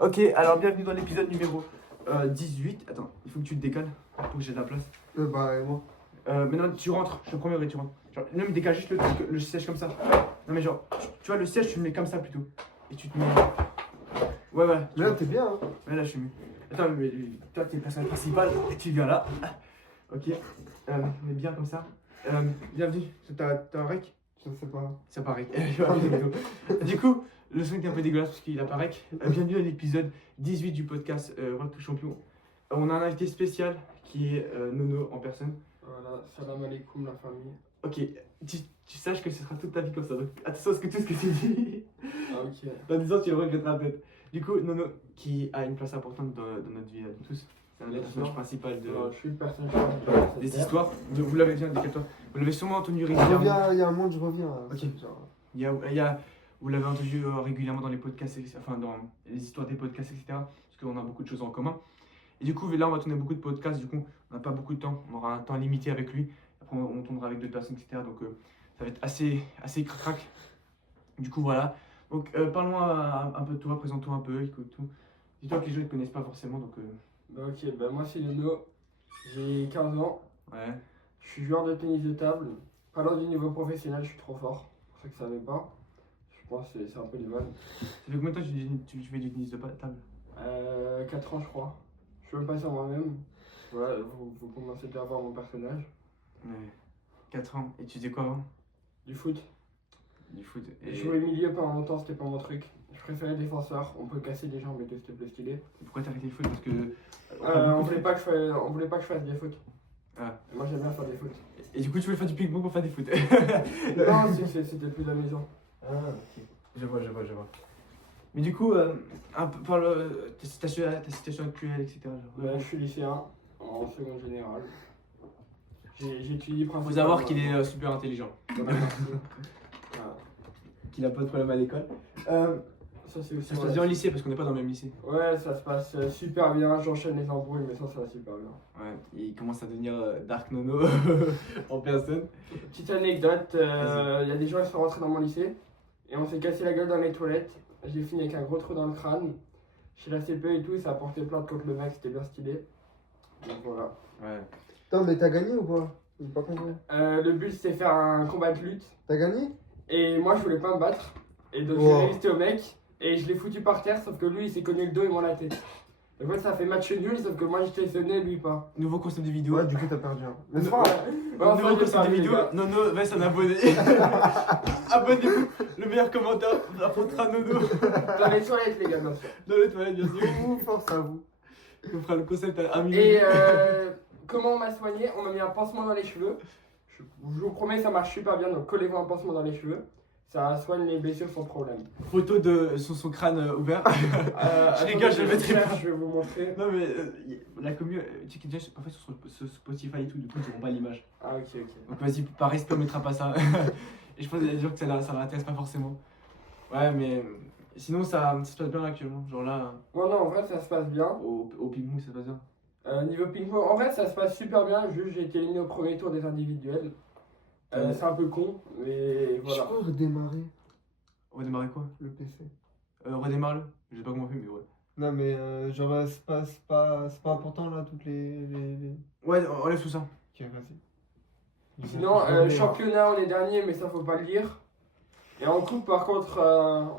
Ok, alors bienvenue dans l'épisode numéro 18. Attends, il faut que tu te décales pour que j'ai de la place. Bah, moi. Maintenant, tu rentres, je te promets, et tu rentres. Genre, non, mais décale juste le siège comme ça. Non, mais genre, tu vois, le siège, tu le mets comme ça plutôt. Et tu te mets. Ouais, ouais. Mais là, t'es bien, hein. Ouais, là, je suis mieux. Attends, mais toi, t'es le personnage principal et tu viens là. Ok, on est bien comme ça. Bienvenue, t'as un rec? Je sais pas. Ça paraît. Du coup, le son est un peu dégueulasse parce qu'il apparaît. Bienvenue à l'épisode 18 du podcast Road to Champion. On a un invité spécial qui est Nono en personne. Voilà, salam alaikum la famille. Ok, tu saches que ce sera toute ta vie comme ça. Donc attention à tout ce que tu dis. Ah, ok. Dans 10 ans, tu le regretteras peut-être. Du coup, Nono, qui a une place importante dans notre vie à nous tous. C'est un des personnages principaux Je suis le personnage des histoires. Vous l'avez bien, décale-toi. Vous l'avez sûrement entendu Je régulièrement. reviens, il y a un monde, je reviens. Ok. Genre. Vous l'avez entendu régulièrement dans les podcasts, enfin dans les histoires des podcasts, etc. Parce qu'on a beaucoup de choses en commun. Et du coup, là, on va tourner beaucoup de podcasts. Du coup, on n'a pas beaucoup de temps. On aura un temps limité avec lui. Après, on tournera avec d'autres personnes, etc. Donc, ça va être assez crac-crac. Du coup, voilà. Donc, parlons un peu de toi. Présente-toi un peu. Écoute tout. Dis-toi que les gens ne te connaissent pas forcément. Donc, Bah, ok, bah, moi c'est Nono. J'ai 15 ans. ouais. Je suis joueur de tennis de table. Pas loin du niveau professionnel, je suis trop fort. Pour ceux qui ne savaient pas. Je pense que c'est un peu du mal. Ça fait combien de temps que tu fais du tennis de table? 4 ans, je crois. Je suis même pas sur moi-même. Voilà, vous commencez déjà à voir mon personnage. Ouais. 4 ans. Et tu faisais quoi avant? Du foot. Du foot. Et jouer milieu pendant longtemps, c'était pas mon truc. Je préférais défenseur, on peut casser des jambes et tout, c'était plus stylé. Pourquoi t'as arrêté le foot? Parce que. On voulait pas que je fasse des foot. Ah. Et moi j'aime bien faire des foot. Et du coup, tu voulais faire du ping-pong pour faire des foot? Non, c'était plus amusant. Ah, ok. Je vois. Mais du coup, un peu par ta situation actuelle, etc. Genre, Je suis lycéen, en seconde générale. J'étudie principalement. Faut savoir qu'il est super intelligent. Dans la partie. Voilà. Qu'il a pas de problème à l'école. Ça c'est aussi. Ça se passe bien au lycée parce qu'on n'est pas dans le même lycée. Ouais, ça se passe super bien, j'enchaîne les embrouilles, mais ça va super bien. Ouais, il commence à devenir Dark Nono en personne. Petite anecdote, il y a des gens qui sont rentrés dans mon lycée et on s'est cassé la gueule dans les toilettes. J'ai fini avec un gros trou dans le crâne. Chez la CPE et tout, ça a porté plainte contre le mec, c'était bien stylé. Donc voilà. Ouais. Putain, mais t'as gagné ou pas? J'ai pas compris. Le but c'était faire un combat de lutte T'as gagné? et moi je voulais pas me battre. Et donc Wow. j'ai résisté au mec et je l'ai foutu par terre sauf que lui il s'est cogné le dos et moi la tête. Donc en fait ça a fait match nul sauf que moi j'étais sonné lui pas. Nouveau concept de vidéo. Ouais, du coup, t'as perdu un. Mais c'est Ouais. pas grave. Ouais, enfin, Nouveau j'ai concept de perdu, les vidéo. gars. Nono baisse un abonné. Abonnez-vous. Le meilleur commentaire apportera Nono Dans les toilettes les gars bien sûr. dans les toilettes, bien sûr. Ouh, force à vous. On fera le concept à 1 million. Et comment on m'a soigné? On m'a mis un pansement dans les cheveux. Je vous promets, ça marche super bien. Donc, collez-vous un pansement dans les cheveux. Ça soigne les blessures sans problème. Photo de son crâne ouvert. Je rigole, je le mettrai pas. Je vais vous montrer. Non mais la commu, tu sais déjà parfois sur Spotify et tout, du coup ils n'auront pas l'image. Ah, ok. Donc vas-y, par respect on mettra pas ça. Et je pense qu'il y a des gens que ça l'intéresse pas forcément. Ouais mais sinon ça se passe bien actuellement. Genre là, Non, en vrai, ça se passe bien. au ping-pong ça se passe bien. Niveau ping-pong, en vrai, ça se passe super bien. Juste, j'ai été éliminé au premier tour des individuels. C'est un peu con, mais Je voilà. peux redémarrer Redémarrer quoi? le PC. Redémarre-le. Je sais pas comment on fait mais ouais. Non, mais genre, c'est pas important là, toutes les. Ouais, enlève tout ça. Ok, vas-y. Sinon, Je redémarre. championnat, on est dernier, mais ça, faut pas le dire. Et en coupe, par contre,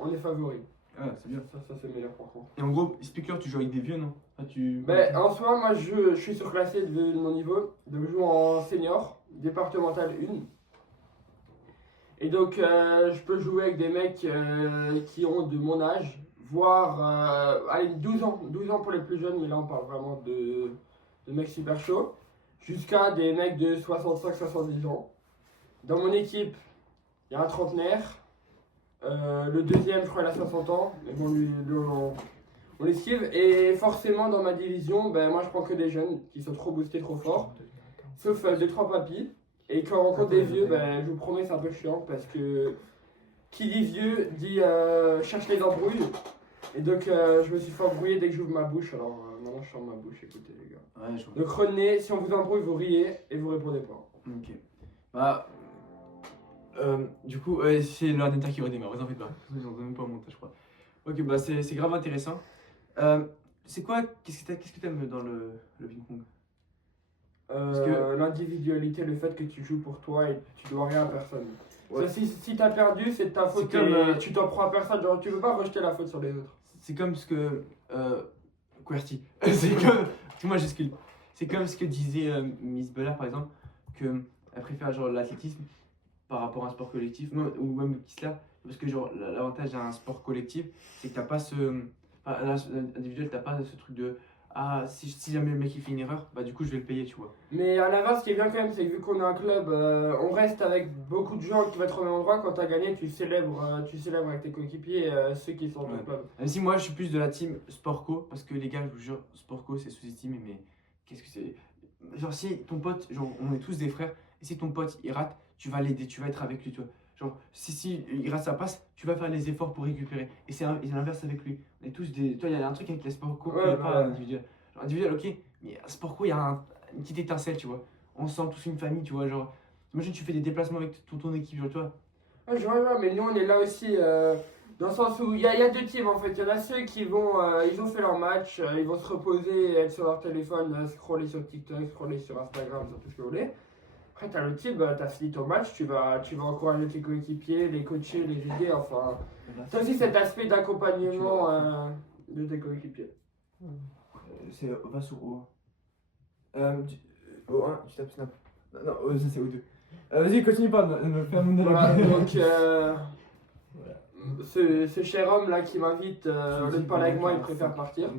on est favori. Ah c'est bien. Ça c'est meilleur, par contre. Et en gros, speaker tu joues avec des vieux non? Ah, Ben, en soi, moi je suis surclassé de mon niveau, donc je joue en senior, départemental 1. Et donc je peux jouer avec des mecs qui ont de mon âge, voire allez, 12 ans pour les plus jeunes, mais là on parle vraiment de mecs super chauds, jusqu'à des mecs de 65-70 ans. Dans mon équipe, il y a un trentenaire, le deuxième je crois il a 60 ans, mais bon lui, on esquive. Et forcément dans ma division, ben, moi je prends que des jeunes qui sont trop boostés, trop forts. Sauf 2-3 papis. Et quand on rencontre des vieux, ben, je vous promets c'est un peu chiant parce que qui dit vieux dit cherche les embrouilles. Et donc je me suis fait embrouiller dès que j'ouvre ma bouche. Alors maintenant je ferme ma bouche, écoutez les gars. Ouais, je vois. Donc retenez, si on vous embrouille, vous riez et vous répondez pas. Ok. Bah. Du coup, c'est l'ordinateur qui redémarre, vous en faites pas. Ils en donnent même pas au montage, je crois. Ok, bah c'est grave intéressant. C'est quoi, qu'est-ce que t'aimes dans le ping-pong? L'individualité, le fait que tu joues pour toi et tu dois rien à personne. Ouais. Ça, si t'as perdu, c'est de ta faute C'est comme, et tu t'en prends à personne. Genre, tu peux pas rejeter la faute sur les autres. C'est comme ce que. QWERTY. C'est comme. Tout majuscule. C'est comme ce que disait Miss Bellard par exemple, qu'elle préfère genre l'athlétisme par rapport à un sport collectif, ou même Kisla, parce que genre l'avantage d'un sport collectif, c'est que t'as pas ce. Enfin, l'individuel, t'as pas ce truc de. Ah, si jamais le mec il fait une erreur, bah du coup je vais le payer, tu vois. Mais à l'inverse, ce qui est bien quand même, c'est que vu qu'on est un club, on reste avec beaucoup de gens qui vont être au même endroit. Quand t'as gagné, tu célèbres avec tes coéquipiers ceux qui sont dans ton Ouais. club. Même si moi je suis plus de la team Sportco, parce que les gars, je vous jure, Sportco c'est sous-estimé, mais qu'est-ce que c'est. Genre, si ton pote, genre, on est tous des frères, et si ton pote il rate, tu vas l'aider, tu vas être avec lui, tu vois. Genre, si il rate sa passe, tu vas faire les efforts pour récupérer. Et c'est l'inverse avec lui. On est tous des. Toi, il y a un truc avec les Sportco qu'il n'y a Ouais, pas ouais. individuel. Genre, individuel, ok, mais Sportco, il y a une petite étincelle, tu vois. On sent tous une famille, tu vois. Genre, imagine, tu fais des déplacements avec ton équipe, genre, tu vois. Ouais, je vois, mais nous on est là aussi dans le sens où il y a deux teams en fait. Il y en a ceux qui vont, ils ont fait leur match, ils vont se reposer, être sur leur téléphone, scroller sur TikTok, scroller sur Instagram, sur tout ce que vous voulez. Après, t'as le type, t'as fini ton match, tu vas encourager tes coéquipiers, les coacher, les aider, enfin. T'as aussi cet aspect d'accompagnement de tes coéquipiers. C'est va sur O1. O1, tu tapes Snap. Non, ça c'est O2. Vas-y, continue pas de me faire mon Voilà, donc Voilà. ce cher homme là qui m'invite, au lieu de parler avec moi, il préfère partir.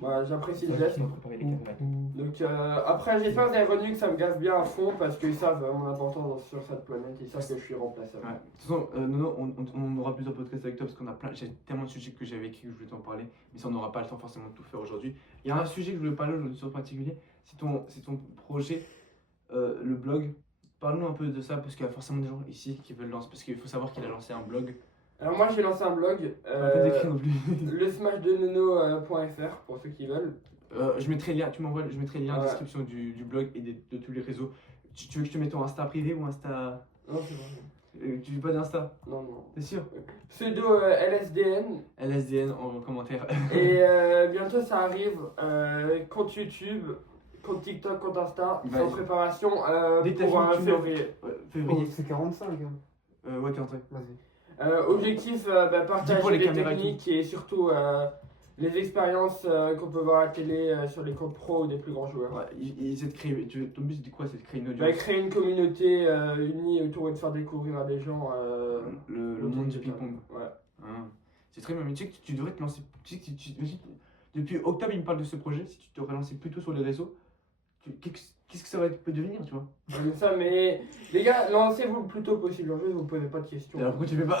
Voilà, j'apprécie le geste. Donc après, j'espère que vous avez retenu que ça me gaz bien à fond parce qu'ils savent mon importance sur cette planète, ils savent que je suis remplaçable. Ouais. De toute façon, Nono, on aura plusieurs podcasts avec toi parce qu'on a j'ai tellement de sujets que j'avais écrits que je voulais t'en parler, mais ça on n'aura pas le temps forcément de tout faire aujourd'hui. Il y a un sujet que je voulais parler aujourd'hui sur le particulier, c'est ton projet, le blog. Parle-nous un peu de ça parce qu'il y a forcément des gens ici qui veulent lancer, parce qu'il faut savoir qu'il a lancé un blog. Alors moi j'ai lancé un blog, Un peu décrit non plus. le smashdeneno.fr pour ceux qui veulent. Je mettrai le lien, je mettrai le lien en Ouais. description du blog et de tous les réseaux. Tu veux que je te mette ton Insta privé ou Insta. Non, c'est bon. Tu veux pas d'Insta? Non, non. T'es sûr? Pseudo LSDN. LSDN en commentaire. Et bientôt ça arrive, compte YouTube, compte TikTok, compte Insta, Ouais. c'est en préparation Dès que t'as pour fini, tu février. Oh, Février. c'est 45, hein. Ouais, 45. Vas-y. Objectif, Dis partager pour les les caméras et techniques et surtout les expériences qu'on peut voir à la télé sur les comptes pro des plus grands joueurs. Ouais, c'est de créer. Ton but c'est quoi? C'est de créer une Bah, audience. créer une communauté unie autour et de faire découvrir à des gens Le monde du ping-pong. Ouais. Hein. C'est très bien, mais tu sais que tu devrais te lancer. Tu sais que depuis octobre, il me parle de ce projet. Si tu t'aurais lancé plutôt sur les réseaux, qu'est-ce que ça peut devenir, tu vois? Comme ça, mais les gars, lancez-vous le plus tôt possible. En plus, vous ne posez pas de questions. Alors pourquoi tu fais pas?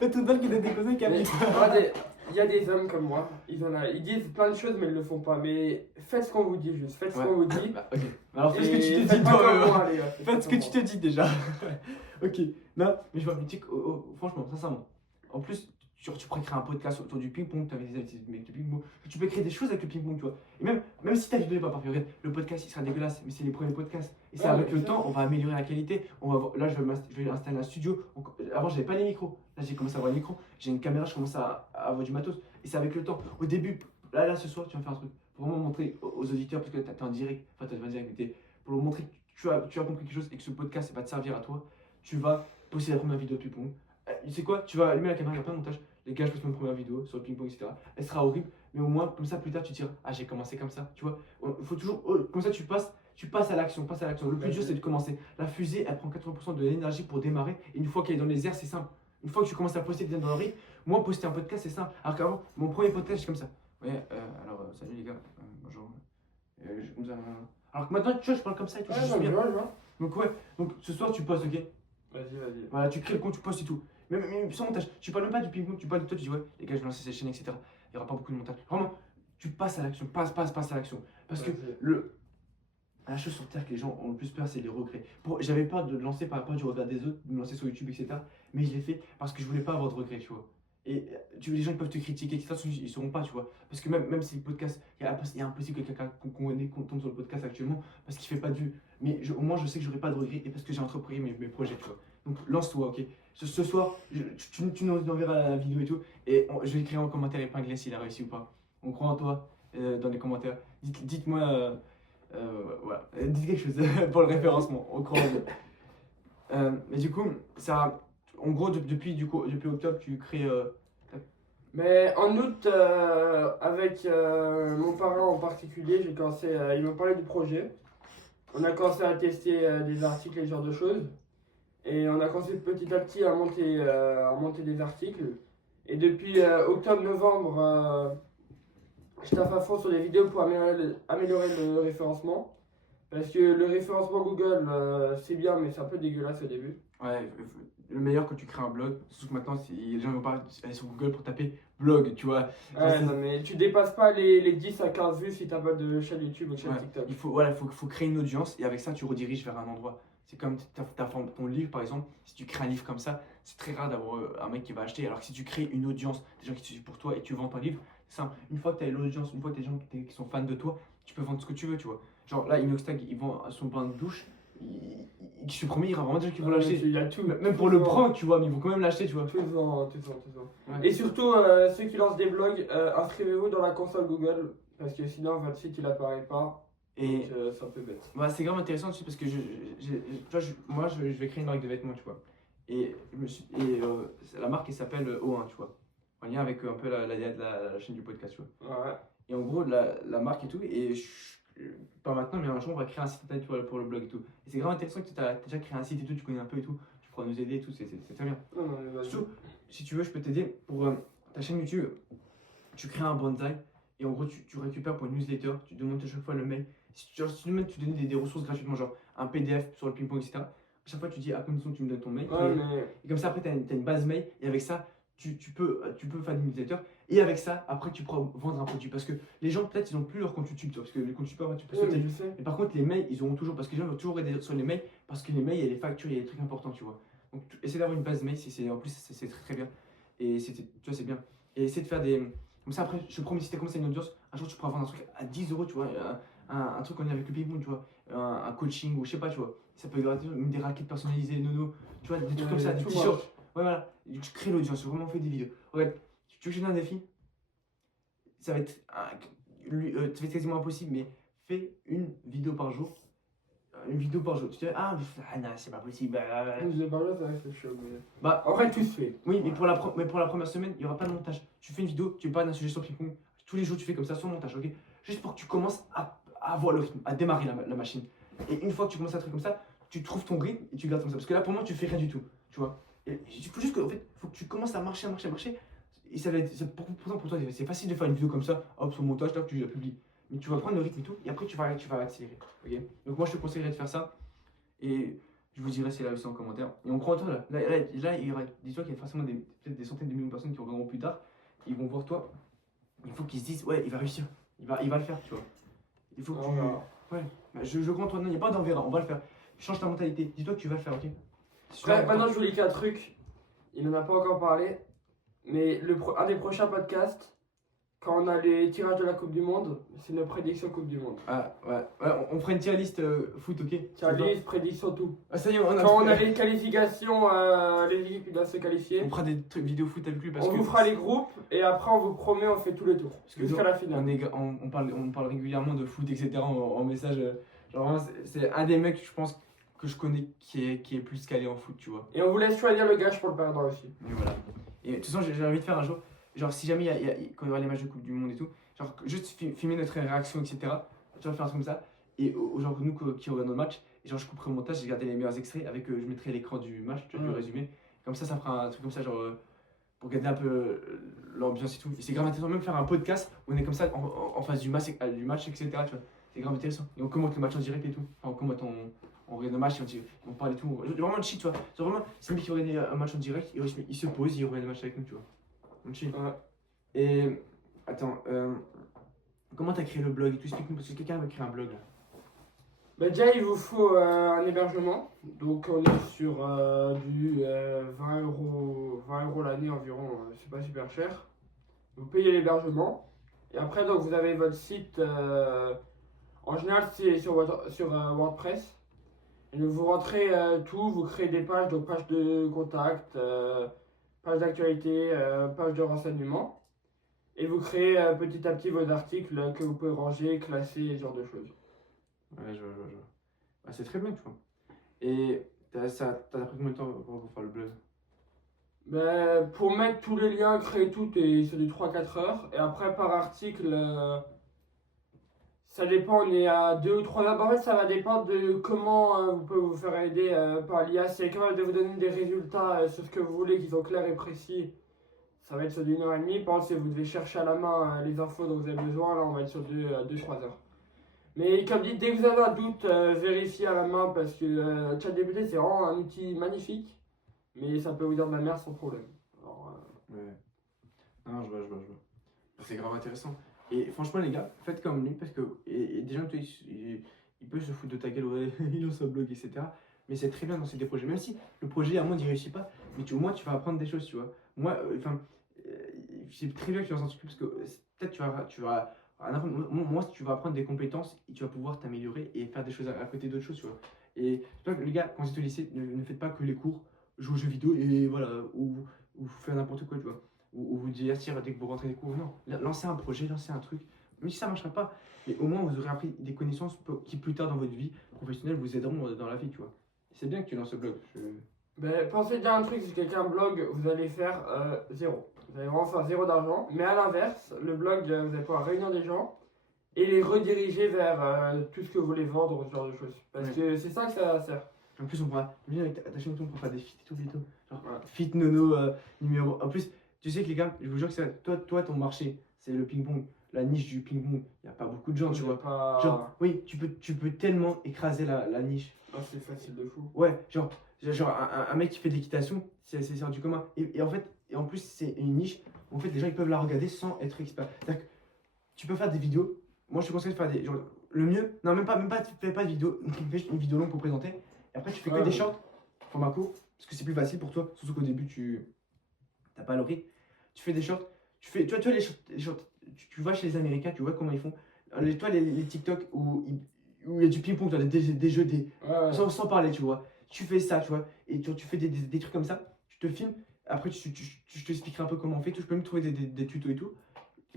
Le tout bal qui t'a déposé, Camille. Regardez, il y a des hommes comme moi, ils disent plein de choses mais ils le font pas. Mais faites ce qu'on vous dit juste, faites ce Ouais. qu'on vous dit. Bah, ok. Alors fais ce que Et tu te faites dis pas comme toi. moi, les gars, Faites ce que pas tu comme te dis déjà. Ok. Non, mais je vois, mais tu sais que, franchement, sincèrement. En plus, tu pourrais créer un podcast autour du ping-pong, tu avais des invités avec du ping-pong. Tu peux créer des choses avec le ping-pong, tu vois. Et même si ta vidéo n'est pas parfaite, regarde, le podcast il sera dégueulasse, mais c'est les premiers podcasts. Et c'est Ouais, avec mais le ça. temps, on va améliorer la qualité. Là, je vais installer un studio. Avant, j'avais pas les micros. Là, j'ai commencé à avoir les micros. J'ai une caméra, je commence à avoir du matos. Et c'est avec le temps. Au début, là, ce soir, tu vas faire un truc. Pour vraiment montrer aux auditeurs, parce que là, t'es en direct. Enfin, t'es pas en direct, mais pour leur montrer que tu as compris quelque chose et que ce podcast va te servir à toi. Tu vas poster la première vidéo de ping-pong. Tu sais quoi? Tu vas allumer la caméra, il n'y a pas de montage. Les gars, je poste ma première vidéo sur le ping-pong, etc. Elle sera horrible, mais au moins, comme ça, plus tard, tu te diras, ah, j'ai commencé comme ça. Tu vois, il faut toujours, comme ça, tu passes à l'action, passes à l'action. Le plus dur, c'est de commencer. La fusée, elle prend 80% de l'énergie pour démarrer. Et une fois qu'elle est dans les airs, c'est simple. Une fois que tu commences à poster, tu es dans le rythme. Moi, poster un podcast, c'est simple. Alors qu'avant, mon premier podcast, c'est comme ça. Ouais, alors, salut les gars, bonjour. Comme ça, alors que maintenant, tu vois, je parle comme ça et tout. Ouais, je suis je bien. vois. Donc, ouais, donc ce soir, tu postes, ok? Vas-y. Voilà, tu crées le compte, tu postes et tout. Même sans montage. Tu parles même pas du ping-pong, tu parles de toi, tu dis ouais, les gars, je vais lancer cette chaîne, etc. Il n'y aura pas beaucoup de montage. Vraiment, tu passes à l'action, passe à l'action. Parce que la chose sur terre que les gens ont le plus peur, c'est les regrets. J'avais peur de le lancer par rapport du regard des autres, de me lancer sur YouTube, etc. Mais je l'ai fait parce que je voulais pas avoir de regrets, tu vois. Et les gens ils peuvent te critiquer, etc. Ils sauront pas, tu vois. Parce que même si le podcast, il est impossible que quelqu'un qu'on connaît, qu'on tombe sur le podcast actuellement, parce qu'il fait pas de vues. Mais au moins, je sais que j'aurai pas de regrets et parce que j'ai entrepris mes projets, tu vois. Donc lance-toi, ok? Ce soir, tu nous enverras la vidéo et tout, et je vais écrire en commentaire épinglé s'il a réussi ou pas. On croit en toi dans les commentaires. Dites-moi, voilà, dites quelque chose pour le référencement. On croit en vous. Mais du coup, ça, en gros, depuis octobre, tu crées. Mais en août, avec mon parrain en particulier, j'ai commencé, il m'a parlé du projet. On a commencé à tester des articles et ce genre de choses. Et on a commencé petit à petit à monter des articles. Et depuis octobre-novembre, je taffe à fond sur des vidéos pour améliorer le référencement. Parce que le référencement Google, c'est bien, mais c'est un peu dégueulasse au début. Ouais, le meilleur quand tu crées un blog, surtout que maintenant, les gens vont pas aller sur Google pour taper blog, tu vois. Ouais, non, mais tu dépasses pas les 10 à 15 vues si t'as pas de chaîne YouTube ou de chaîne Ouais, TikTok. faut créer une audience et avec ça, tu rediriges vers un endroit. C'est comme ton livre, par exemple. Si tu crées un livre comme ça, c'est très rare d'avoir un mec qui va acheter. Alors que si tu crées une audience, des gens qui te suivent pour toi et tu vends ton livre, c'est simple. Une fois que tu as l'audience, une fois que tu as des gens qui sont fans de toi, tu peux vendre ce que tu veux, tu vois. Genre là, Inoxtag, il vend son bain de douche. Je suis promis, il y aura vraiment des gens qui vont l'acheter. Il y a tout. Même pour le prank, tu vois, mais ils vont quand même l'acheter, tu vois. Tout le temps. Ouais. Et surtout, ceux qui lancent des blogs, inscrivez-vous dans la console Google. Parce que sinon, votre site il apparaît pas. Et Donc, c'est un peu bête. bah, c'est grave intéressant aussi parce que tu vois, moi je vais créer une marque de vêtements, tu vois. Et, la marque elle s'appelle O1, tu vois. En lien avec un peu la chaîne du podcast, tu vois. Ouais. Et en gros, la marque et tout, pas maintenant, mais un jour on va créer un site internet pour le blog et tout. Et c'est grave intéressant que tu as déjà créé un site et tout, tu connais un peu et tout, tu pourras nous aider et tout, c'est très bien. Non, mais vas-y. Surtout, si tu veux, je peux t'aider pour ta chaîne YouTube. Tu crées un bonsaï et en gros, tu récupères pour une newsletter, tu demandes à chaque fois le mail. Si tu donnes des ressources gratuitement, genre un PDF sur le ping-pong, etc. À chaque fois, tu dis à condition que tu me donnes ton mail. Ouais, mais. Et comme ça, après, tu as une base mail et avec ça, tu peux faire des newsletters. Et avec ça, après, tu pourras vendre un produit. Parce que les gens, peut-être, ils n'ont plus leur compte YouTube. Tu vois, parce que les comptes YouTube, après, tu peux Ouais, sauter. mais je sais. Mais par contre, les mails, ils auront toujours. Parce que les gens vont toujours aider sur les mails. Parce que les mails, il y a les factures, il y a des trucs importants, tu vois. Donc, essaie d'avoir une base mail. En plus, c'est très, très bien. Et tu vois, c'est bien. Et essaie de faire des. Comme ça, après, je te promets, si tu commencé une audience, un jour, tu pourras vendre un truc à 10 euros, tu vois. Un truc en lien avec le ping-pong, tu vois. Un coaching ou je sais pas, tu vois. Ça peut être même des raquettes personnalisées, nono. Tu vois, des trucs comme ça, des tout t-shirts. marche. Ouais, voilà. Je crée l'audience, j'ai vraiment fait des vidéos. Regarde, tu veux que je te donne un défi? Ça va être, ça va être quasiment impossible, mais fais une vidéo par jour. Une vidéo par jour. Tu te dis, non, c'est pas possible. Je parle là, ça reste chaud. Mais... Bah, En vrai, tout se fait. oui, mais pour la première semaine, il n'y aura pas de montage. Tu fais une vidéo, tu parles d'un sujet sur ping-pong. Tous les jours, tu fais comme ça sans montage, ok? Juste pour que tu commences à avoir le rythme, à démarrer la machine. Et une fois que tu commences à faire comme ça, tu trouves ton rythme et tu gardes comme ça. Parce que là, pour moi, tu fais rien du tout, tu vois. Et il faut juste que, en fait, faut que tu commences à marcher. Et ça va être, pour toi, c'est facile de faire une vidéo comme ça, hop, son montage, là, tu la publies. Mais tu vas prendre le rythme et tout, et après, tu vas accélérer, ok? Donc, moi, je te conseillerais de faire ça. Et je vous dirai si elle a réussi en commentaire. Et on croit en toi là. Là, il y aura, dis-toi qu'il y a forcément peut-être des centaines de millions de personnes qui regarderont plus tard. Ils vont voir toi. Il faut qu'ils se disent, ouais, il va réussir. Il va le faire, tu vois. Il faut que tu. Ouais, bah, je crois en toi. Non, il n'y a pas d'enverra, on va le faire. Change ta mentalité. Dis-toi que tu vas le faire, ok? Après, maintenant, je vous dis qu'un truc. Il n'en a pas encore parlé. Mais un des prochains podcasts, quand on a les tirages de la Coupe du Monde, c'est nos prédictions Coupe du Monde. Ah, ouais, on fera une tier list foot, ok? Tier list, prédictions, tout. Ah, ça y est, Quand on a les qualifications, les équipes qui doivent se qualifier, on fera des trucs vidéo foot avec lui parce on que. vous fera les groupes et après on vous promet, on fait tous les tours. Parce que Jusqu'à la finale. on parle régulièrement de foot, etc. en message. Genre, vraiment, c'est un des mecs, je pense, que je connais qui est plus calé en foot, tu vois. Et on vous laisse choisir le gage pour le perdant aussi. Et voilà. Et de toute façon, j'ai envie de faire un jour, genre, si jamais quand il y aura les matchs de Coupe du Monde et tout, genre, juste filmer notre réaction, etc. Tu vas faire un truc comme ça. Et genre, nous qui regardons le match, et genre, je couperai au montage, j'ai gardé les meilleurs extraits avec, je mettrai l'écran du match, tu vois, du résumé. Comme ça fera un truc comme ça, genre. Pour garder un peu l'ambiance et tout. Et c'est grave intéressant, même faire un podcast où on est comme ça en face du match, etc. Tu vois. C'est grave intéressant. Et on commente le match en direct et tout. Enfin, on commente, on regarde le match et on parle et tout. Vraiment le shit, tu vois. C'est vraiment, c'est lui qui regarde un match en direct, et il se pose, il regarde le match avec nous, tu vois. On chill. Ouais. Et attends, comment t'as créé le blog et tout? Explique-nous, parce que quelqu'un va créer un blog là. Bah déjà il vous faut un hébergement, donc on est sur du 20 euros l'année environ, c'est pas super cher. Vous payez l'hébergement et après donc vous avez votre site, en général c'est sur WordPress Et donc vous rentrez tout, vous créez des pages, donc page de contact, page d'actualité, page de renseignement. Et vous créez petit à petit vos articles que vous pouvez ranger, classer, et ce genre de choses. Ouais, je vois, je vois, je vois. Bah, c'est très bien, tu vois. Et t'as pris combien de temps pour faire le blog? Ben, pour mettre tous les liens, créer tout, c'est du 3-4 heures. Et après, par article, ça dépend, on est à 2 ou 3 heures. En fait, ça va dépendre de comment vous pouvez vous faire aider par l'IA. Si elle est capable de vous donner des résultats sur ce que vous voulez, qui sont clairs et précis, ça va être sur d'une heure et demie. Par contre, si vous devez chercher à la main les infos dont vous avez besoin, là, on va être sur 2-3 heures. Mais comme dit, dès que vous avez un doute, vérifiez à la main parce que ChatGPT, c'est vraiment un outil magnifique. Mais ça peut vous dire de la merde sans problème. Alors, Ouais. Non, je vois, je vois, je vois. C'est grave intéressant. Et franchement, les gars, faites comme lui parce que et des gens, ils peuvent se foutre de ta gueule, ouais, il a son blog, etc. Mais c'est très bien dans ces des projets. Même si le projet, à moi, il réussit pas, mais au moins, tu vas apprendre des choses, tu vois. Moi, c'est très bien que tu lances un truc parce que peut-être moi, si tu vas apprendre des compétences et tu vas pouvoir t'améliorer et faire des choses à côté d'autres choses, tu vois. Et tu vois, les gars, quand vous êtes au lycée, ne faites pas que les cours, jouer aux jeux vidéo et voilà, ou faire n'importe quoi, tu vois. Ou vous divertir dès que vous rentrez des cours. Non, lancez un projet, lancez un truc. Même si ça ne marchera pas, mais au moins vous aurez appris des connaissances qui plus tard dans votre vie professionnelle vous aideront dans la vie, tu vois. C'est bien que tu lances ce blog. ben, pensez bien à un truc, si quelqu'un blog, vous allez faire zéro. Vous allez vraiment faire zéro d'argent. Mais à l'inverse, le blog, vous allez pouvoir réunir des gens et les rediriger vers tout ce que vous voulez vendre ou ce genre de choses. Parce que c'est ça que ça sert. En plus, on pourra venir avec ta chaîne YouTube pour faire des feats et tout, bientôt. Genre, Ouais. feat nono numéro. En plus, tu sais que les gars, je vous jure que c'est toi, ton marché, c'est le ping-pong, la niche du ping-pong. Il n'y a pas beaucoup de gens, tu vois. Pas... Genre, oui, tu peux tellement écraser la niche. Ah, c'est facile de fou. Ouais, genre un mec qui fait de l'équitation, c'est hors du commun. Et en fait, et en plus, c'est une niche où en fait, les gens ils peuvent la regarder sans être experts. C'est-à-dire que tu peux faire des vidéos. Moi, je te conseille de faire des. Genre, le mieux, non, même pas, tu fais pas de vidéo, fais juste une vidéo longue pour présenter. Et après, tu fais que Ouais, des ouais. shorts, format court, parce que c'est plus facile pour toi. Surtout qu'au début, tu n'as pas le rythme. Tu fais des shorts, tu vois les shorts, tu vas chez les Américains, tu vois comment ils font. Toi, les TikTok où il y a du ping-pong, des jeux, Ouais. sans parler, tu vois. Tu fais ça, tu vois. Et tu fais des trucs comme ça, tu te filmes. Après, je t'expliquerai un peu comment on fait. Je peux même trouver des tutos et tout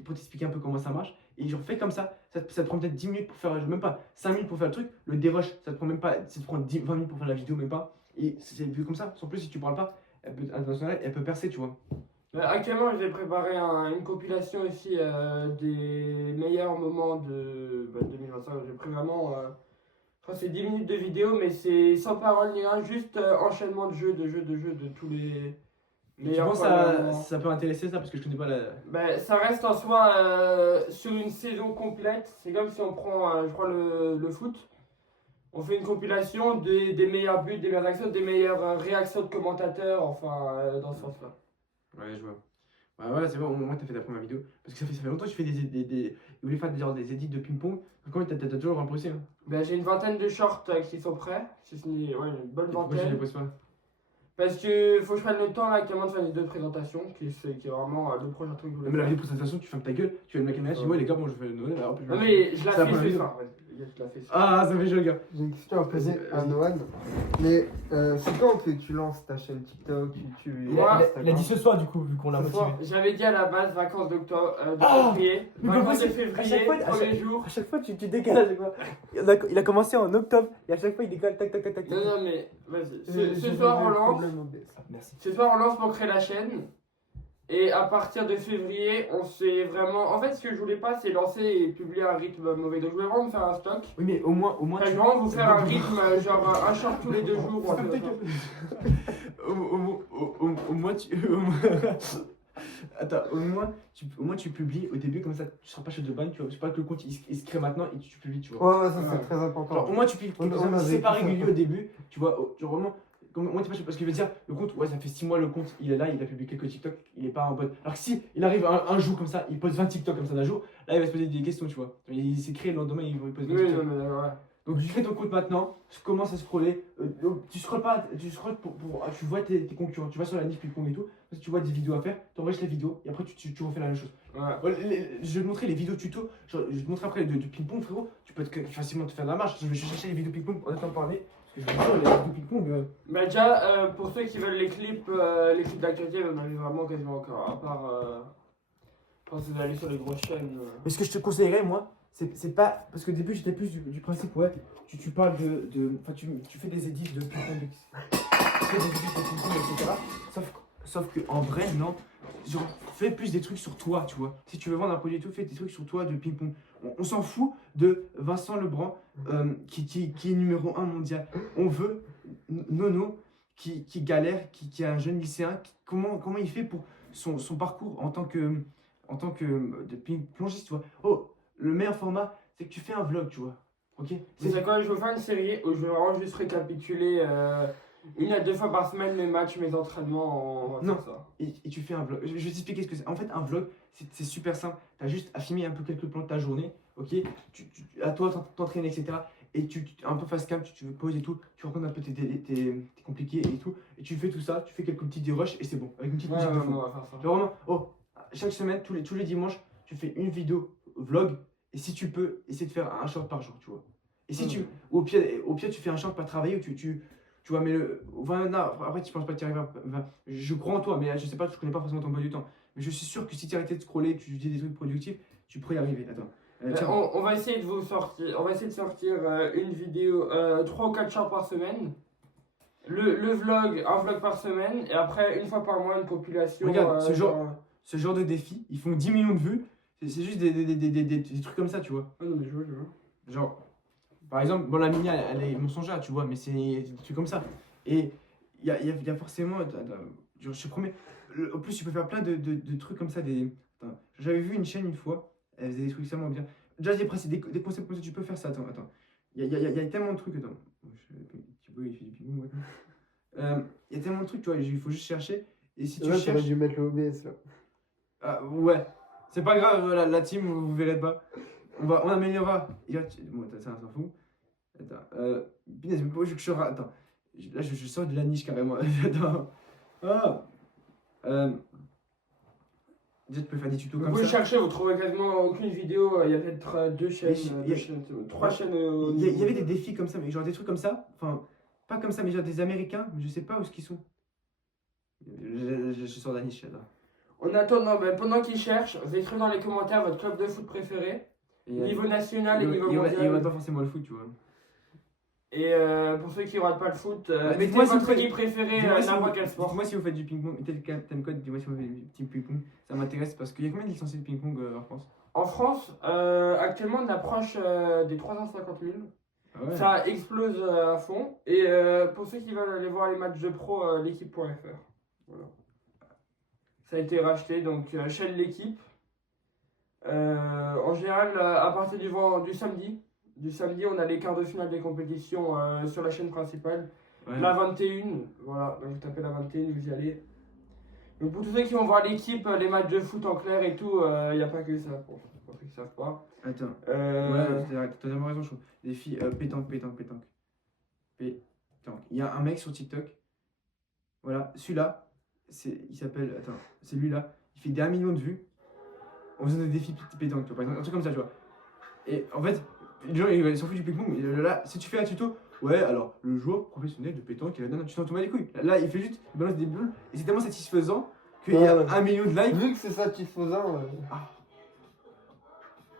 pour t'expliquer un peu comment ça marche. Et genre, fais comme ça te prend peut-être 10 minutes pour faire, même pas 5 minutes pour faire le truc. Le dérush, ça te prend même pas, ça te prend 20 minutes pour faire la vidéo, même pas. Et c'est vu comme ça. En plus, si tu parles pas, elle peut percer, tu vois. Actuellement, j'ai préparé une compilation aussi des meilleurs moments de 2025. J'ai pris vraiment, je crois que c'est 10 minutes de vidéo, mais c'est sans parole ni rien, juste enchaînement de jeux, de tous les Mais tu meilleurs penses moments. ça peut intéresser ça parce que je connais pas la. Ben, ça reste en soi sur une saison complète. C'est comme si on prend, je crois, le foot. On fait une compilation des meilleurs buts, des meilleures actions, des meilleures réactions de commentateurs, enfin, dans ce sens-là. Ouais, je vois. Ouais, c'est bon, au moins t'as fait ta première vidéo. Parce que ça fait longtemps que tu fais des. Vous voulez faire des edits de ping-pong. Comment t'as toujours imposé, hein. Ben, j'ai une vingtaine de shorts qui sont prêts. C'est une bonne Et pourquoi tu les vingtaine. poses pas? Parce que faut que je prenne le temps là actuellement de faire les 2 présentations, qui est vraiment le prochain truc que je Non, mais voulais la faire. vidéo présentation, tu fermes ta gueule, tu vas de la caméra, tu dis ouais les gars, bon je fais Noël, alors Non mais je la C'est la fais première ce vidéo. soir. Je la fais ce soir. Ah, ça fait joli, gars. J'ai une question à poser à Vas-y. Noël. Mais c'est quand que tu lances ta chaîne TikTok, YouTube et Moi, Instagram? Il a dit ce soir du coup, vu qu'on l'a Ce motivé. soir. J'avais dit à la base vacances d'octobre, de Ah février, Mais vacances de à février, chaque fois, premier jour. à chaque fois tu décales à chaque fois. Il a commencé en octobre et à chaque fois il décale tac tac tac tac. Non, non, mais vas-y. J'ai Ce soir, on le lance. problème OBS. Merci. Ce soir, on lance pour créer la chaîne. Et à partir de février, on s'est vraiment. En fait, ce que je voulais pas, c'est lancer et publier un rythme mauvais. Donc, je voulais vraiment me faire un stock. Oui, mais au moins Enfin, je vais vraiment vous faire un rythme, genre un short tous les 2 jours. Ou un truc comme ça. Au moins tu. Attends, au moins tu publies au début, comme ça tu seras pas chez de ban, tu vois. C'est pas que le compte il se crée maintenant et tu publies, tu vois. Ouais, ça Ouais. c'est très important. Genre, au moins tu publies, On si avait c'est pas fait ça. régulier au début, tu vois, genre vraiment. Moi, tu vois, parce qu'il veut dire, le compte, ouais, ça fait 6 mois le compte, il est là, il a publié quelques TikTok, il est pas en mode. Alors que si il arrive un jour comme ça, il pose 20 TikTok comme ça d'un jour, là il va se poser des questions, tu vois. Il s'est créé le lendemain, il pose 20 Oui, TikTok. non, mais ouais. Donc tu fais ton compte maintenant, tu commences à scroller, tu scrolles pas, tu scrolles tu vois tes concurrents, tu vas sur la niche ping-pong et tout, parce que tu vois des vidéos à faire, tu enregistres les vidéos et après tu refais la même chose. Ouais. Voilà, je vais te montrer les vidéos tuto, je vais te montrer après de ping-pong frérot, tu peux facilement te faire de la marche, je vais chercher les vidéos ping-pong en étant parlé, Je vous jure, les trucs de ping-pong. Bah déjà, pour ceux qui veulent les clips d'actualité, vous en avez vraiment quasiment encore. À part quand vous allez sur les grosses chaînes. Mais ce que je te conseillerais, moi, c'est pas. Parce qu'au début, j'étais plus du principe, ouais, tu parles enfin, tu fais des edits de ping-pong, tu fais des edits de ping-pong, etc. Sauf que en vrai, non. Genre, fais plus des trucs sur toi, tu vois. Si tu veux vendre un produit et tout, fais des trucs sur toi de ping-pong. On s'en fout de Vincent Lebrun, qui est numéro 1 mondial. On veut Nono, qui galère, qui est un jeune lycéen. Comment il fait pour son parcours en tant que de plongiste, tu vois. Oh, le meilleur format, c'est que tu fais un vlog, tu vois. Ok. C'est quoi, je vais faire une série où je vais vraiment juste récapituler 1 à 2 fois par semaine mes matchs, mes entraînements. Non. Ça. Et tu fais un vlog. Je vais t'expliquer ce que c'est. En fait, un vlog, c'est super simple. Tu as juste à filmer un peu quelques plans de ta journée, ok. À toi, t'entraîner, etc. Et un peu face cam, tu veux pause et tout. Tu rencontres un peu tes compliqués et tout. Et tu fais tout ça, tu fais quelques petits rushs et c'est bon. Avec une petite musique de fond. On va faire ça. Genre vraiment, oh, chaque semaine, tous les dimanches, tu fais une vidéo vlog. Et si tu peux, essaie de faire un short par jour, tu vois. Et si tu. Au pire, tu fais un short pas travaillé où tu vois, mais enfin, non, après, tu penses pas que tu arrives enfin, je crois en toi, mais je sais pas, je connais pas forcément ton emploi du temps. Mais je suis sûr que si tu arrêtais de scroller, tu dis des trucs productifs, tu pourrais y arriver. Attends. Tiens. On va essayer de sortir une vidéo, 3 ou 4 shorts par semaine. Le vlog, un vlog par semaine. Et après, une fois par mois, une population. Regarde, ce genre de défi, ils font 10 millions de vues. C'est juste des trucs comme ça, tu vois. Ah non, mais je vois. Genre, par exemple, bon, la Minia, elle est mensongère, tu vois, mais c'est des trucs comme ça. Et il y a forcément. Je te promets. En plus, tu peux faire plein de trucs comme ça. J'avais vu une chaîne une fois, elle faisait des trucs tellement bien. Déjà, des concepts comme ça, tu peux faire ça. Attends. Il y a tellement de trucs. Attends. Thibaut, il fait du ping-pong maintenant. Il y a tellement de trucs, tu vois, il faut juste chercher. Et si tu Là, cherches. t'aurais dû mettre le OBS là. Ah, ouais. C'est pas grave, la team, vous verrez pas. On améliorera. Bon, ça s'en fout. Attends, punaise, mais pourquoi je suis attends. Là, je sors de la niche carrément. Attends. Ah. Déjà, tu peux faire des tutos Vous comme pouvez ça. chercher, vous trouvez quasiment aucune vidéo. Il y a peut-être 2 chaînes, trois chaînes. Il y avait des défis comme ça, mais genre des trucs comme ça. Enfin, pas comme ça, mais genre des Américains, mais je sais pas où est-ce qu'ils sont. Je sors de la niche là. En attendant, pendant qu'ils cherchent, vous écrivez dans les commentaires votre club de foot préféré, niveau national et niveau Il mondial. va pas forcément le foot, tu vois. Et pour ceux qui ne ratent pas le foot, mettez dites-moi si votre vous faites- équipe préférée, Dis-moi si n'importe vous- quel sport. Dites-moi si vous faites du ping-pong, tel thème code, dis-moi si vous faites du petit ping-pong. Ça m'intéresse parce qu'il y a combien de licenciés de ping-pong en France? En France, actuellement, on approche des 350 000. Ah ouais. Ça explose à fond. Et pour ceux qui veulent aller voir les matchs de pro, l'équipe.fr. Voilà. Ça a été racheté, donc chaîne l'équipe. En général, à partir du samedi. Du samedi, on a les quarts de finale des compétitions sur la chaîne principale. Ouais. La 21, voilà, donc vous tapez la 21, vous y allez. Donc pour tous ceux qui vont voir l'équipe, les matchs de foot en clair et tout, il n'y a pas que ça, pour ceux qui ne savent pas. Attends. Ouais, t'as totalement raison, je trouve. Les filles, pétanque. Il y a un mec sur TikTok. Voilà, celui-là, il s'appelle. Attends, c'est lui-là. Il fait des 1 million de vues. En faisant des défis pétanque, tu vois, par exemple, un truc comme ça, tu vois. Et en fait, les gens, ils s'en foutent du ping-pong. Mais là, si tu fais un tuto, ouais, alors, le joueur professionnel de pétanque, il a donné un tuto, tu t'en bats les couilles. Là, il fait juste, il balance des boules. Et c'est tellement satisfaisant qu'il y a Ouais. 1 million de likes. Vu que c'est satisfaisant.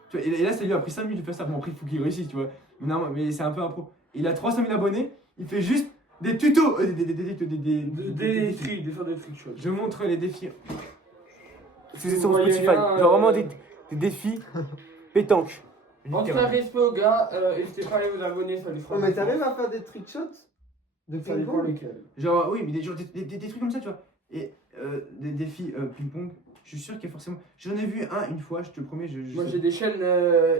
Tu vois, et là, ça lui a pris 5 minutes de faire ça. Bon, après, il faut qu'il réussisse, tu vois. Mais, non, mais c'est un peu un pro. Il a 300 000 abonnés, il fait juste des tutos. Des trucs chauds. Je montre les défis. C'est Vous sur voyez Spotify. rien, Genre vraiment des défis pétanque. En tout cas, respect aux gars, n'hésitez pas à aller vous abonner, ça les fera. Oh, mais t'arrives à faire des trick shots de Ça dépend ping-pong? lesquels. Genre, oui, mais des trucs comme ça, tu vois. Et des défis ping-pong, je suis sûr qu'il y a forcément. J'en ai vu un une fois, je te promets. Moi j'ai des chaînes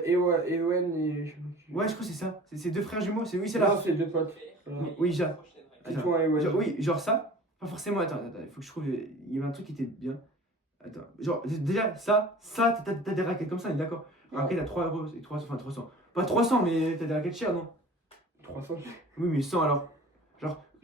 Ewen et. Ouais, je crois que c'est ça. C'est 2 frères jumeaux, oui, c'est Non, là. c'est 2 potes. Oui, genre. Titouan et Ewen. Genre, oui, genre ça. Pas forcément, attends, il faut que je trouve. Il y avait un truc qui était bien. Attends, genre, déjà, ça, t'as des raquettes comme ça, on est d'accord. Ouais. Raquette à 3 euros, c'est 300, enfin 300. Pas 300, mais t'as des raquettes chères, non? 300. Oui, mais 100 alors.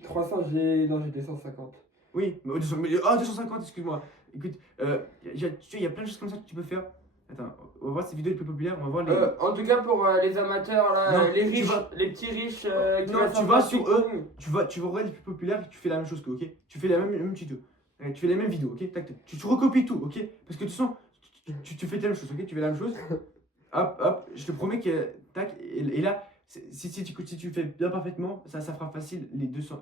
300, j'ai. Non, j'ai des 150. Oui, mais 250, excuse-moi. Écoute, il y a plein de choses comme ça que tu peux faire. Attends, on va voir ces vidéos les plus populaires, on va voir les. En tout cas, pour les amateurs, là, Non, les tu riches, vas- les petits riches qui Non, restent tu en vas France, sur eux, tu vas regarder les plus populaires, tu fais la même chose que, ok? Tu fais le même tuto. Tu fais les mêmes vidéos, ok? Tac, tac. Tu recopies tout, ok? Parce que de toute façon, tu fais la même chose, ok? Tu fais la même chose. Hop, hop, je te promets que. Tac, et là, si tu fais bien parfaitement, ça fera facile les 200.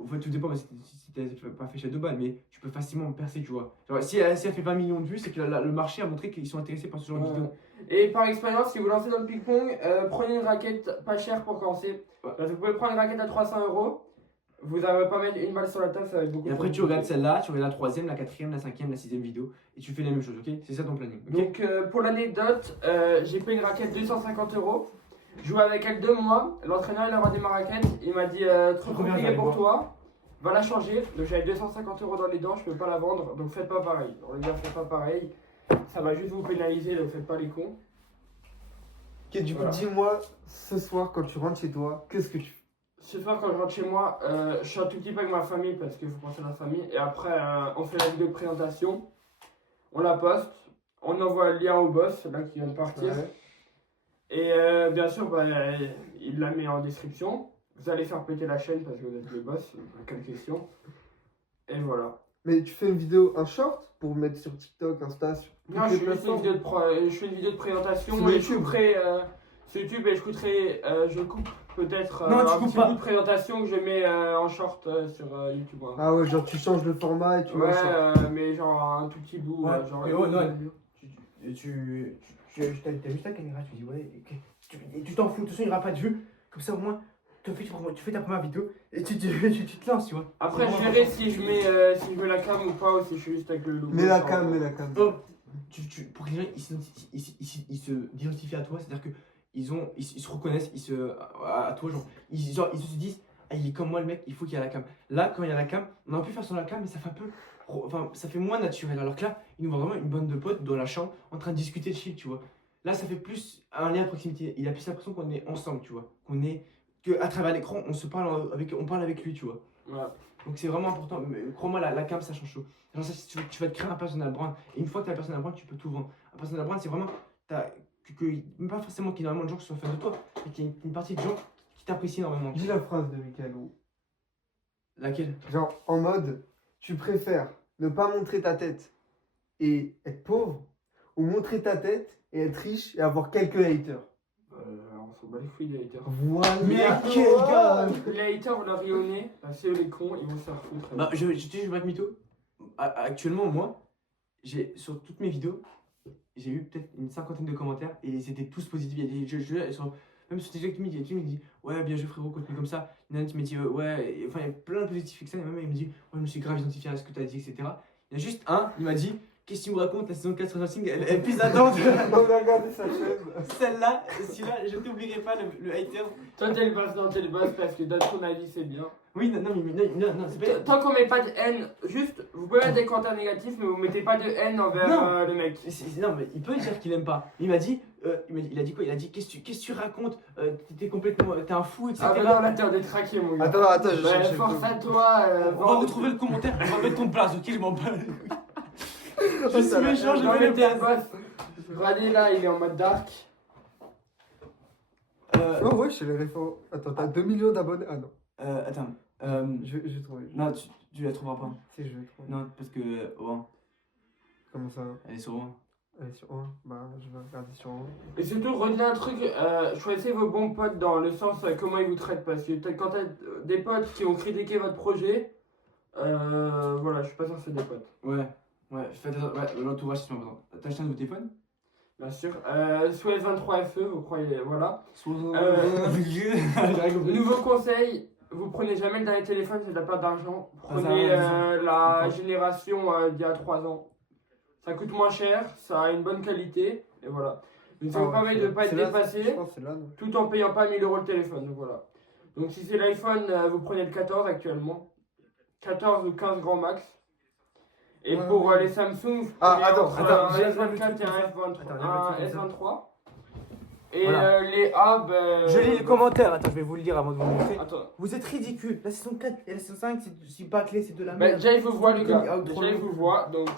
En fait, tout dépend, mais si t'as pas fait Shadow Ball, mais tu peux facilement percer, tu vois. Genre, si elle fait 20 millions de vues, c'est que le marché a montré qu'ils sont intéressés par ce genre de vidéo. Et par expérience, si vous lancez dans le ping-pong, prenez une raquette pas chère pour commencer. Ouais. Parce que vous pouvez prendre une raquette à 300 €. Vous n'arrivez pas à mettre une balle sur la table, ça va être beaucoup Et après, trop tu regardes compliqué. celle-là, tu regardes la troisième, la quatrième, la cinquième, la sixième vidéo, et tu fais la même chose, ok? C'est ça ton planning, ok? Donc pour l'anecdote, j'ai payé une raquette 250 €. Je jouais avec elle 2 mois. L'entraîneur il a regardé ma raquette. Il m'a dit trop Combien compliqué t'allais pour voir toi. Va la changer. Donc j'avais 250 € dans les dents. Je peux pas la vendre. Donc faites pas pareil. On les gars, faites pas pareil. Ça va juste vous pénaliser. Donc faites pas les cons. Ok, du coup, Voilà. dis-moi, ce soir, quand tu rentres chez toi, qu'est-ce que tu fais? Ce soir quand je rentre chez moi, je suis un tout petit peu avec ma famille parce qu'il faut penser à la famille. Et après on fait la vidéo de présentation. On la poste. On envoie le lien au boss là qui vient de partir. Ouais. Et bien sûr, bah, il la met en description. Vous allez faire péter la chaîne parce que vous êtes le boss. Quelle question. Et voilà. Mais tu fais une vidéo, un short pour mettre sur TikTok, Insta, sur toutes Non, les je fais une plateformes. vidéo je fais une vidéo de présentation. Sur Et je YouTube. couperai sur YouTube et je coupe peut-être Non, tu un coupes petit pas. bout de présentation que je mets en short sur YouTube. Hein. Ah ouais, genre tu changes le format et tu mets Ouais, un short. mais genre un tout petit bout. Ouais, Genre, mais ouais, non, t'as juste la caméra, tu dis ouais, tu t'en fous, de toute façon il n'y aura pas de vue, comme ça au moins tu fais ta première vidéo et tu te lances, tu vois. Après, C'est je vraiment verrai important. si je mets la cam ou pas, ou si je suis juste avec le logo. Mets la sur- cam, mets la cam. Oh, pour que les gens ils se identifient à toi, c'est-à-dire qu'ils se reconnaissent, à toi, genre, ils se disent, ah, il est comme moi le mec, il faut qu'il y ait la cam. Là, quand il y a la cam, on aurait pu faire sans la cam, mais ça fait un peu. Enfin, ça fait moins naturel. Alors que là, ils nous voient vraiment une bande de potes dans la chambre en train de discuter de shit, tu vois. Là, ça fait plus un lien à proximité. Il a plus l'impression qu'on est ensemble, tu vois. À travers l'écran, on parle avec lui, tu vois. Voilà. Donc c'est vraiment important. Mais crois-moi, la cam, ça change chaud. Genre, ça, tu vas te créer un personal brand. Et une fois que tu as un personal brand, tu peux tout vendre. Un personal brand, c'est vraiment. Même pas forcément qu'il y ait énormément de gens qui soient fans de toi, mais qu'il y ait une partie de gens qui t'apprécient énormément. Dis la phrase de Michael. Laquelle? Genre en mode, tu préfères ne pas montrer ta tête et être pauvre ou montrer ta tête et être riche et avoir quelques haters. On s'en bat les couilles des haters. Voilà. Mais quel gars! Les haters, on leur rit au nez. C'est eux les cons, ils vont se faire foutre. Bah, je vais pas être mytho. Actuellement, moi, sur toutes mes vidéos, j'ai eu peut-être une cinquantaine de commentaires et c'était tous positifs. Même sur TikTok, il me dit ouais, bien joué frérot, continue comme ça. Il y en a un qui me dit ouais, enfin, il y a plein de positifs que ça. Et même il me dit ouais, je me suis grave identifié à ce que tu as dit, etc. Il y a juste un, il m'a dit qu'est-ce que tu me racontes, la saison 4 Stranger Things, elle pisse la dent. On a regardé sa chaîne. Celle-là, celui-là, je t'oublierai pas le hater. Toi, t'es le boss, non, t'es le boss parce que dans ton avis, c'est bien. Oui, non, c'est pas. Tant qu'on met pas de haine, juste, vous pouvez mettre des commentaires négatifs, mais vous mettez pas de haine envers Non. le mec. Non, mais il peut dire qu'il aime pas. Il m'a dit, il a dit quoi? Il a dit qu'est-ce que tu racontes? T'es un fou, etc. Ah, bah non, là, t'es en détraqué, mon gars. Attends, Bah, force à toi. On va retrouver le commentaire, on va mettre ton place, ok? Je m'en bats. Je suis méchant, je vais vais le mettre le place. boss. Regardez là, il est en mode dark. Oh ouais, chez les réfos. Attends, t'as 2 millions d'abonnés. Ah non, Attends. je vais trouver. Non, tu la trouveras pas. Si, je vais trouver. Non, parce que. Oh, Comment ça? elle est sur moi. Elle est sur 1. Bah, je vais regarder sur 1. Et surtout, retenez un truc, choisissez vos bons potes dans le sens comment ils vous traitent. Parce que quand t'as des potes qui ont critiqué votre projet, voilà, je suis pas sûr que c'est des potes. Ouais, faites attention. Ouais, l'entourage, c'est important. T'as acheté un nouveau téléphone? Bien sûr. Soit 23 FE, vous croyez, voilà. J'ai compris. Nouveau conseil, vous prenez jamais le dernier téléphone, c'est de la perte d'argent. Ah, ça Prenez va, la D'accord. génération d'il y a 3 ans. Ça coûte moins cher, ça a une bonne qualité, et voilà. Donc ça vous permet de ne pas être dépassé, Je pense que c'est là, non? tout en payant pas 1000 € le téléphone, donc voilà. Donc si c'est l'iPhone, vous prenez le 14 actuellement. 14 ou 15 grand max. Et Ouais, pour ouais. les Samsung, vous Ah, prenez attends, entre attends, un j'ai S24 et attends, un j'ai S23. Et Voilà. les A, ben. Je lis les commentaires. Attends, je vais vous le lire avant de vous le montrer. Attends. Vous êtes ridicule. La saison 4 et la saison 5, c'est bâclé, c'est de la Ben, merde. Jay vous voit, les Comme gars. outro. Jay vous voit, donc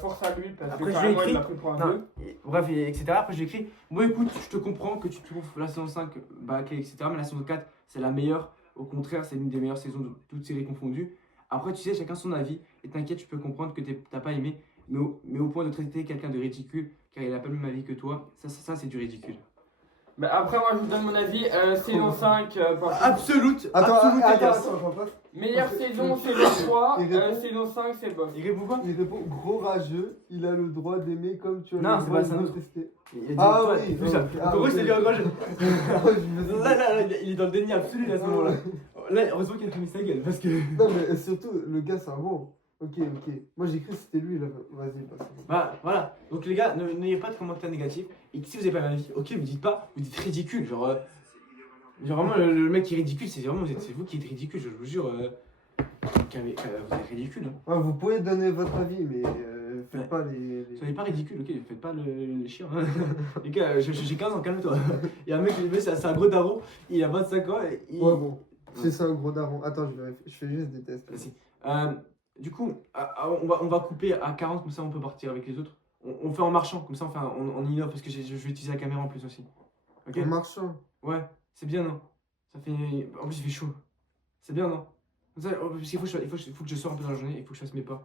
force à lui parce Après, que je lui ai carrément il écrit- m'a pris pour un Non, vieux. bref, etc. Après, j'ai écrit bon, écoute, je te comprends que tu trouves la saison 5 bâclée, etc. Mais la saison 4, c'est la meilleure. Au contraire, c'est l'une des meilleures saisons de toutes séries confondues. Après, tu sais, chacun son avis. Et t'inquiète, tu peux comprendre que t'as pas aimé. Mais au point de traiter quelqu'un de ridicule, car il a pas le même avis que toi, ça c'est du ridicule. Ben, après, moi je vous donne mon avis. Saison 5, Absolute. Attends, absolute, attends, Elias. attends, j'en passe. meilleure saison, saison 3. Il répond. Saison 5, c'est bof. Il répond quoi? Il répond gros rageux, il a le droit d'aimer comme tu as Non, le c'est droit pas ça, de l'autre. détester. Il a dit, Ah toi, oui, t'as vu ça. ok. Ah, En gros, ok. c'est lui en rage. Je me suis dit- Là, il est dans le déni absolu à ce moment-là. Là, heureusement qu'il a fermé sa gueule parce que. Non, mais surtout, le gars, c'est un bon. Ok. Moi, j'ai cru que c'était lui, là. Vas-y, passe. Bah, voilà. Donc, les gars, n'ayez pas de commentaires négatifs. Et si vous avez pas un avis, ok, mais dites pas, vous dites ridicule. Genre vraiment, le mec qui est ridicule, c'est vraiment c'est vous qui êtes ridicule, je vous jure. Vous êtes ridicule. Hein. Ouais, vous pouvez donner votre avis, mais faites Ouais. pas les... Soyez pas ridicule, ok, faites pas le chien. Hein. Les gars, j'ai 15 ans, calme-toi. Il y a un mec qui dit, c'est un gros daron, il a 25 ans. Et il... Ouais, bon. C'est ça, un gros daron. Attends, je fais juste des tests. Vas-y. Du coup, on va couper à 40, comme ça on peut partir avec les autres. On fait en marchant, comme ça on innove, parce que je vais utiliser la caméra en plus aussi. Ok? En marchant. Ouais, c'est bien, non? Ça fait... En plus, il fait chaud. C'est bien, non? Comme ça, parce qu'il faut que je sorte un peu dans la journée, il faut que je fasse mes pas.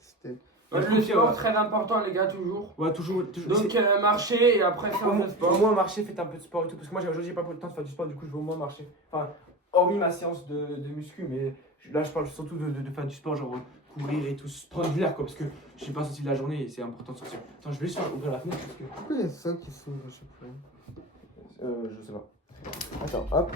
C'était... Le sport, très important, les gars, toujours. Ouais, toujours. Donc, marcher et après faire le au sport. moins marcher, faites un peu de sport et tout. Parce que moi, aujourd'hui, j'ai pas le temps de faire du sport, du coup, je vais au moins marcher. Enfin, hormis ma séance de muscu, mais là, je parle surtout de faire du sport, genre courir et tout, prendre de l'air, quoi. Parce que je suis pas sorti de la journée et c'est important de sortir. Attends, je vais juste ouvrir la fenêtre parce que. Pourquoi il y a ça qui s'ouvre à chaque fois? Je sais pas. Attends, hop.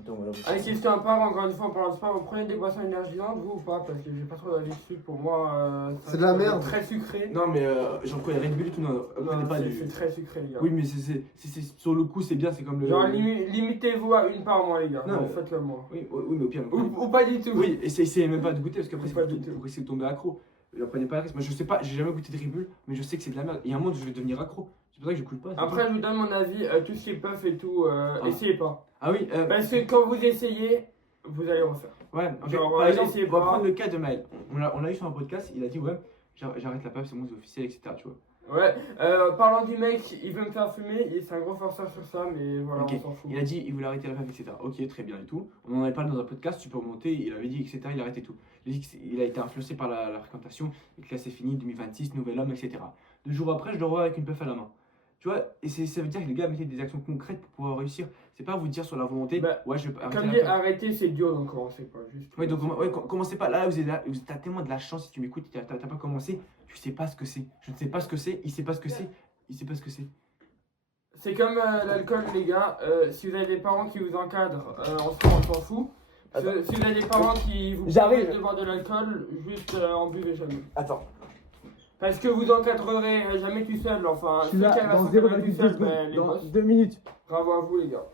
Attends, voilà. Allez, question à part, encore une fois, en parlant de sport, vous prenez des boissons énergisantes, vous ou pas? Parce que j'ai pas trop d'avis dessus. Pour moi, C'est de la merde. Très sucré. Non, mais j'en connais Red Bull et tout, non. Prenez Non, pas c'est du. c'est très sucré, les gars. Oui, mais sur le coup, c'est bien, c'est comme le. Genre, limitez-vous à une par mois, les gars. Non, Non, mais- faites-le moi. Oui, mais au pire. Ou pas du tout. Oui, essayez même pas de goûter parce qu'après, Pas c'est du tout. pour essayer de tomber accro. Ne prenez pas le risque. Moi, je sais pas, j'ai jamais goûté de Red Bull, mais je sais que c'est de la merde. Il y a un moment où je vais devenir accro. C'est pour ça que je goûte pas. c'est Après, tout. je vous donne mon avis, tout ce qui est puff et tout, essayez pas. Ah oui, Parce que quand vous essayez, vous allez refaire. ouais, ok. genre, Par exemple, essayez on va pas. prendre le cas de Maël. On l'a eu sur un podcast, il a dit, ouais, j'arrête la puff, c'est bon, c'est officiel, etc. Tu vois. Ouais, parlant du mec, il veut me faire fumer, et c'est un gros forceur sur ça, mais voilà, Ok. on s'en fout. Il a dit, il voulait arrêter la puff, etc. Ok, très bien et tout. On en avait parlé dans un podcast, tu peux remonter, il avait dit, etc. Il arrêtait tout. Il a dit qu'il a été influencé par la fréquentation et que là c'est fini, 2026, nouvel homme, etc. 2 jours après, je le revois avec une puff à la main. Tu vois, et ça veut dire que les gars mettaient des actions concrètes pour pouvoir réussir. C'est pas vous dire sur la volonté, Bah, ouais, je vais arrêter Comme la dit, puff. arrêter, c'est dur, donc commencez pas, juste. Ouais, donc ouais, commencez pas. Là, t'as tellement de la chance si tu m'écoutes, t'as pas commencé, tu sais pas ce que c'est. Je ne sais pas ce que c'est, il sait pas ce que c'est, il sait pas ce que c'est. C'est comme l'alcool, les gars, si vous avez des parents qui vous encadrent, on s'en fout. Si vous avez des parents qui vous J'arrive. permettent de boire de l'alcool, juste en buvez jamais. Attends. Parce que vous encadrerez jamais tout seul, enfin, Je suis celui là qui va dans s'encadrer 0,2 tout seul, secondes, ben, les dans gosses. 2 minutes. Bravo à vous, les gars.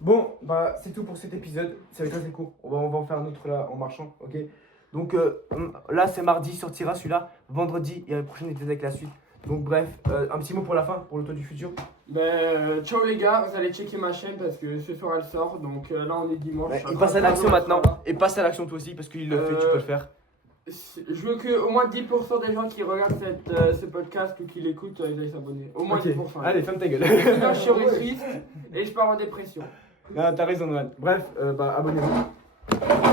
Bon, bah c'est tout pour cet épisode. Ça va être assez court. On va en faire un autre là en marchant, ok. Donc là c'est mardi, sortira celui-là. Vendredi, il y a le prochain épisode avec la suite. Donc bref, un petit mot pour la fin, pour le tour du futur. Ben, ciao les gars, vous allez checker ma chaîne parce que ce soir elle sort, donc là on est dimanche. Ouais, ça et sera passe à pas l'action demain, maintenant. voilà. Et passe à l'action toi aussi parce qu'il le fait, tu peux le faire. Je veux que au moins 10% des gens qui regardent ce podcast ou qui l'écoutent, ils aillent s'abonner. Au moins Ok. 10%. Allez, ferme ta gueule. Sinon je serai triste et je pars en dépression. Non, t'as raison, Noël. Bref, bah abonnez-vous.